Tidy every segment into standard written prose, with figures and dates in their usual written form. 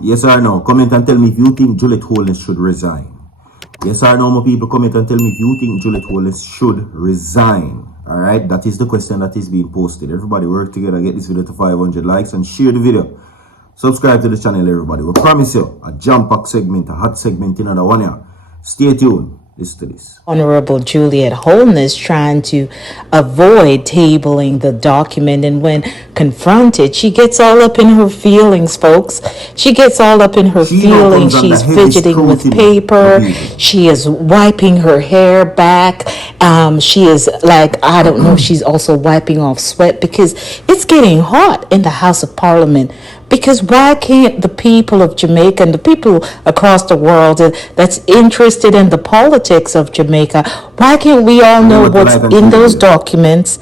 Yes or no? Comment and tell me if you think Juliet Holness should resign. Yes or no, more people? Comment and tell me if you think Juliet Holness should resign. Alright, that is the question that is being posted. Everybody work together, get this video to 500 likes and share the video. Subscribe to the channel, everybody. We promise you a jam-packed segment, a hot segment in another one here. Stay tuned. Listen to this. Honorable Juliet Holness trying to avoid tabling the document, and when confronted, she gets all up in her feelings, folks. She gets all up in her feelings. She's fidgeting with paper. She is wiping her hair back. She is like, I don't know, she's also wiping off sweat because it's getting hot in the House of Parliament. Because why can't the people of Jamaica and the people across the world that's interested in the politics of Jamaica, why can't we all know what's in those documents?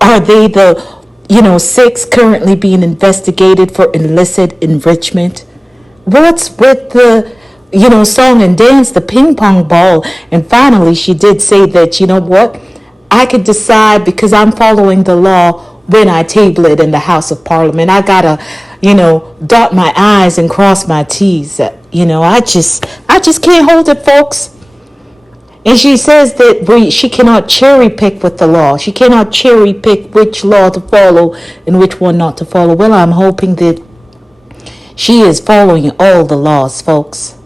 Are they the, 6 currently being investigated for illicit enrichment? What's with the, song and dance, the ping pong ball? And finally, she did say that, you know what? I could decide because I'm following the law when I table it in the House of Parliament. I gotta, dot my I's and cross my T's. I just can't hold it, folks. And she says that she cannot cherry pick with the law. She cannot cherry pick which law to follow and which one not to follow. Well, I'm hoping that she is following all the laws, folks.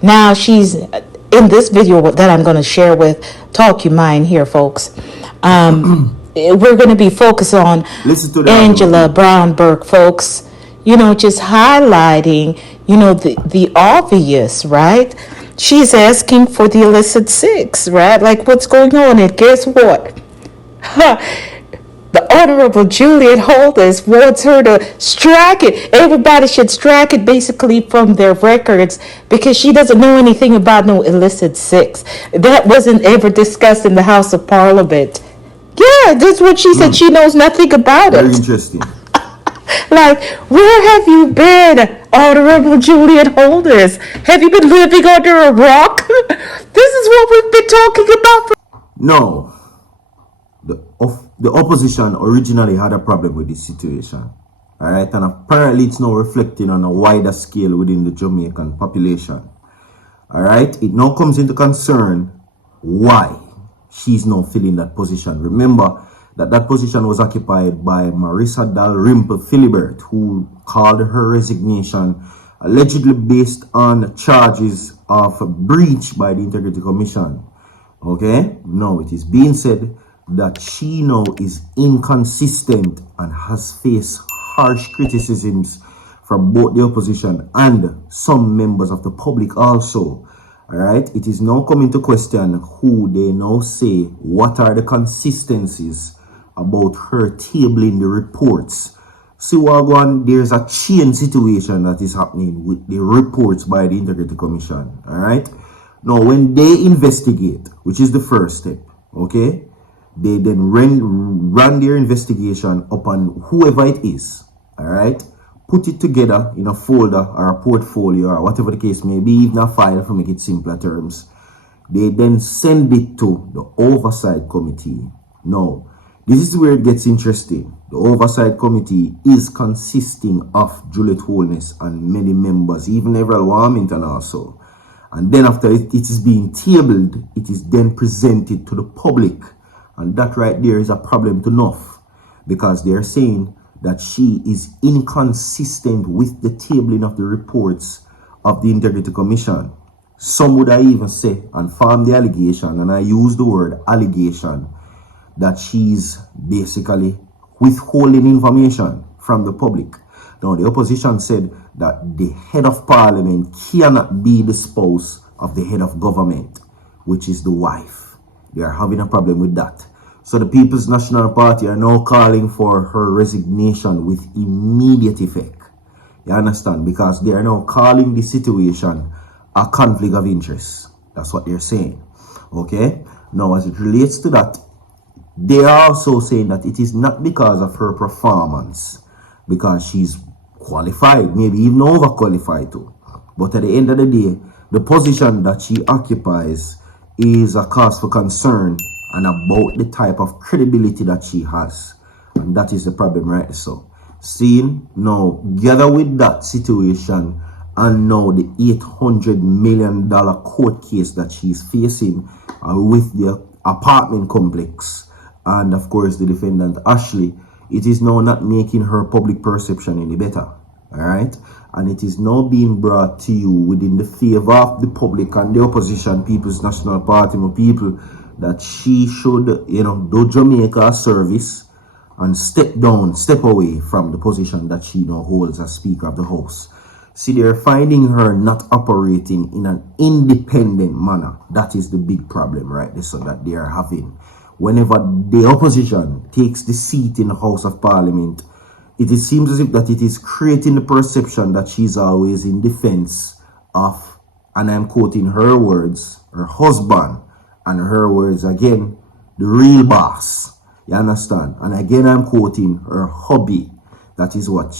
Now she's in this video that I'm going to share with Talk Your Mind here, folks. We're going to be focused on Angela Brown-Burke, folks. Just highlighting, the obvious, right? She's asking for the illicit sex, right? Like, what's going on? And guess what? The Honorable Juliet Holness wants her to strike it. Everybody should strike it basically from their records because she doesn't know anything about no illicit sex. That wasn't ever discussed in the House of Parliament. Yeah, that's what she said. She knows nothing about it. Very interesting. Like, where have you been, Honorable Juliet Holness? Have you been living under a rock? This is what we've been talking about. No. The opposition originally had a problem with this situation. Alright, and apparently it's now reflecting on a wider scale within the Jamaican population. Alright, it now comes into concern why she's now filling that position. Remember that position was occupied by Marissa Dalrymple Philibert, who called her resignation allegedly based on charges of breach by the Integrity Commission. Okay, now it is being said that she now is inconsistent and has faced harsh criticisms from both the opposition and some members of the public also. Alright, it is now coming to question who they now say what are the consistencies about her tabling the reports. See, Wagwan, there's a chain situation that is happening with the reports by the Integrity Commission. Alright, now when they investigate, which is the first step, okay, they then run their investigation upon whoever it is. Alright, put it together in a folder or a portfolio or whatever the case may be, even a file to make it simpler terms. They then send it to the Oversight Committee. Now, this is where it gets interesting. The Oversight Committee is consisting of Juliet Holness and many members, even Everett Warmington also. And then after it is being tabled, it is then presented to the public. And that right there is a problem to enough, because they're saying that she is inconsistent with the tabling of the reports of the Integrity Commission. Some would I even say and form the allegation, and I use the word allegation, that she's basically withholding information from the public. Now, the opposition said that the head of parliament cannot be the spouse of the head of government, which is the wife. They are having a problem with that. So the People's National Party are now calling for her resignation with immediate effect. You understand? Because they are now calling the situation a conflict of interest. That's what they're saying. Okay? Now, as it relates to that, they are also saying that it is not because of her performance, because she's qualified, maybe even overqualified too. But at the end of the day, the position that she occupies is a cause for concern and about the type of credibility that she has. And that is the problem, right? So, seeing now, together with that situation and now the $800 million court case that she's facing with the apartment complex, and of course the defendant Ashley, it is now not making her public perception any better. All right, and it is now being brought to you within the favor of the public and the opposition, People's National Party, people, that she should, do Jamaica a service and step away from the position that she now holds as Speaker of the House. See, they're finding her not operating in an independent manner. That is the big problem, right? So that they are having. Whenever the opposition takes the seat in the House of Parliament, it seems as if that it is creating the perception that she's always in defense of, and I'm quoting her words, her husband, and her words again, the real boss. You understand? And again, I'm quoting her hubby. That is what,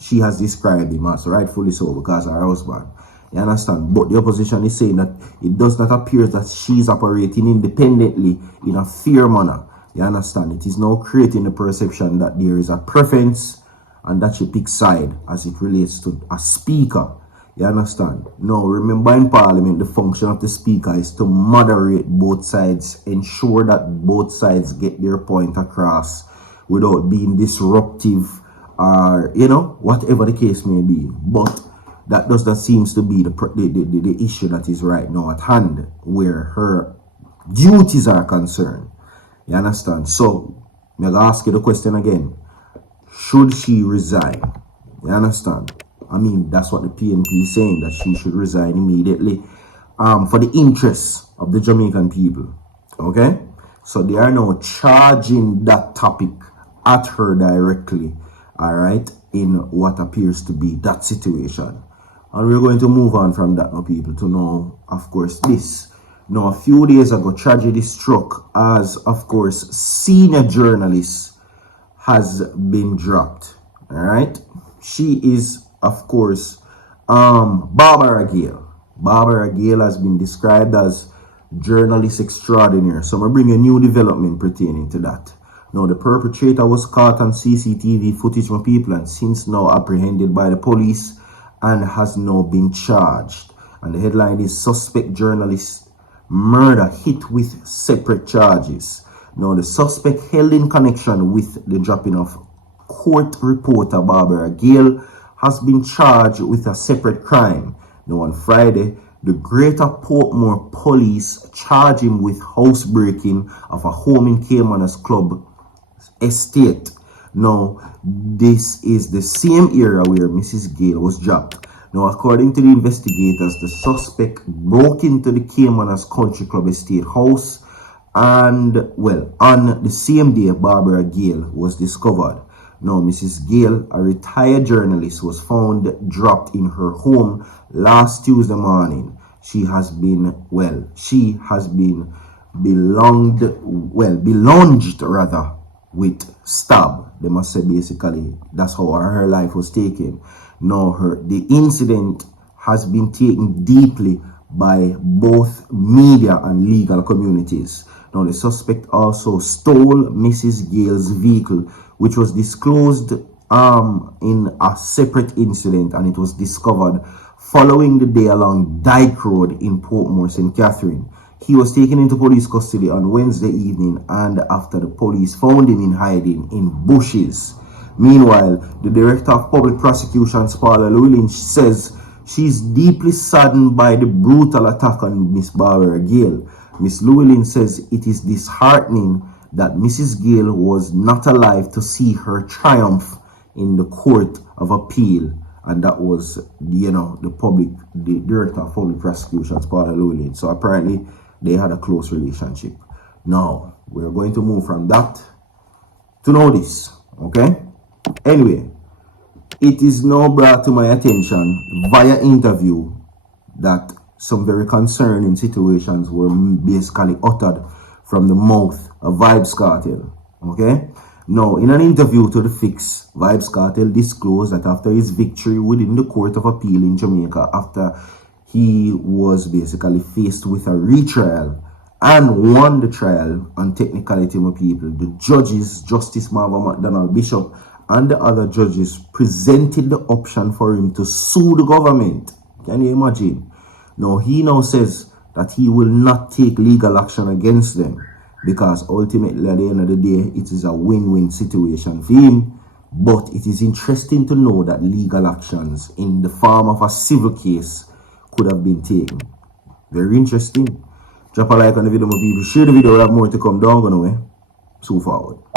she has described him as, rightfully so, because her husband. You understand? But the opposition is saying that it does not appear that she's operating independently in a fair manner. You understand? It is now creating the perception that there is a preference and that she picks side as it relates to a speaker. You understand? Now, remember in Parliament, the function of the speaker is to moderate both sides, ensure that both sides get their point across without being disruptive or, whatever the case may be. But that does not seem to be the issue that is right now at hand, where her duties are concerned. You understand? So, I'm going to ask you the question again. Should she resign? You understand? I mean, that's what the PNP is saying, that she should resign immediately for the interests of the Jamaican people. Okay? So, they are now charging that topic at her directly, all right, in what appears to be that situation. And we're going to move on from that now, people, to know, of course, this. Now, a few days ago, tragedy struck as, of course, senior journalist has been dropped. All right? She is, of course, Barbara Gale. Barbara Gale has been described as journalist extraordinaire. So I'm going to bring a new development pertaining to that. Now, the perpetrator was caught on CCTV footage, my people, and since now apprehended by the police and has now been charged. And the headline is Suspect Journalist Murder Hit with Separate Charges. Now, the suspect held in connection with the dropping of court reporter Barbara Gale has been charged with a separate crime. Now, on Friday, the Greater Portmore police charged him with housebreaking of a home in Caymanas Club estate. Now, this is the same area where Mrs. Gale was dropped. Now, according to the investigators, the suspect broke into the Caymanas Country Club estate house, and, well, on the same day, Barbara Gale was discovered. Now, Mrs. Gale, a retired journalist, was found dropped in her home last Tuesday morning. She has been belonged with stab. They must say basically that's how her life was taken. Now, the incident has been taken deeply by both media and legal communities. Now, the suspect also stole Mrs. Gale's vehicle, which was disclosed in a separate incident, and it was discovered following the day along Dyke Road in Portmore, St. Catherine. He was taken into police custody on Wednesday evening, and after the police found him in hiding in bushes. Meanwhile, the Director of Public Prosecutions, P0lice, says she's deeply saddened by the brutal attack on Miss Barbara Gale. Miss Llewellyn says it is disheartening that Mrs. Gale was not alive to see her triumph in the Court of Appeal. And that was, the Director of Public Prosecutions, P0lice. So apparently, they had a close relationship. Now, we're going to move from that to know this, okay? Anyway, it is now brought to my attention via interview that some very concerning situations were basically uttered from the mouth of Vybz Kartel, okay? Now, in an interview to The Fix, Vybz Kartel disclosed that after his victory within the Court of Appeal in Jamaica, after he was basically faced with a retrial and won the trial on technicality, my people, the judges, Justice Marva McDonald Bishop and the other judges presented the option for him to sue the government. Can you imagine? Now he now says that he will not take legal action against them because ultimately at the end of the day it is a win-win situation for him. But it is interesting to know that legal actions in the form of a civil case could have been taken. Very interesting. Drop a like on the video, my people. Share the video. We have more to come down. Gonna way. So forward.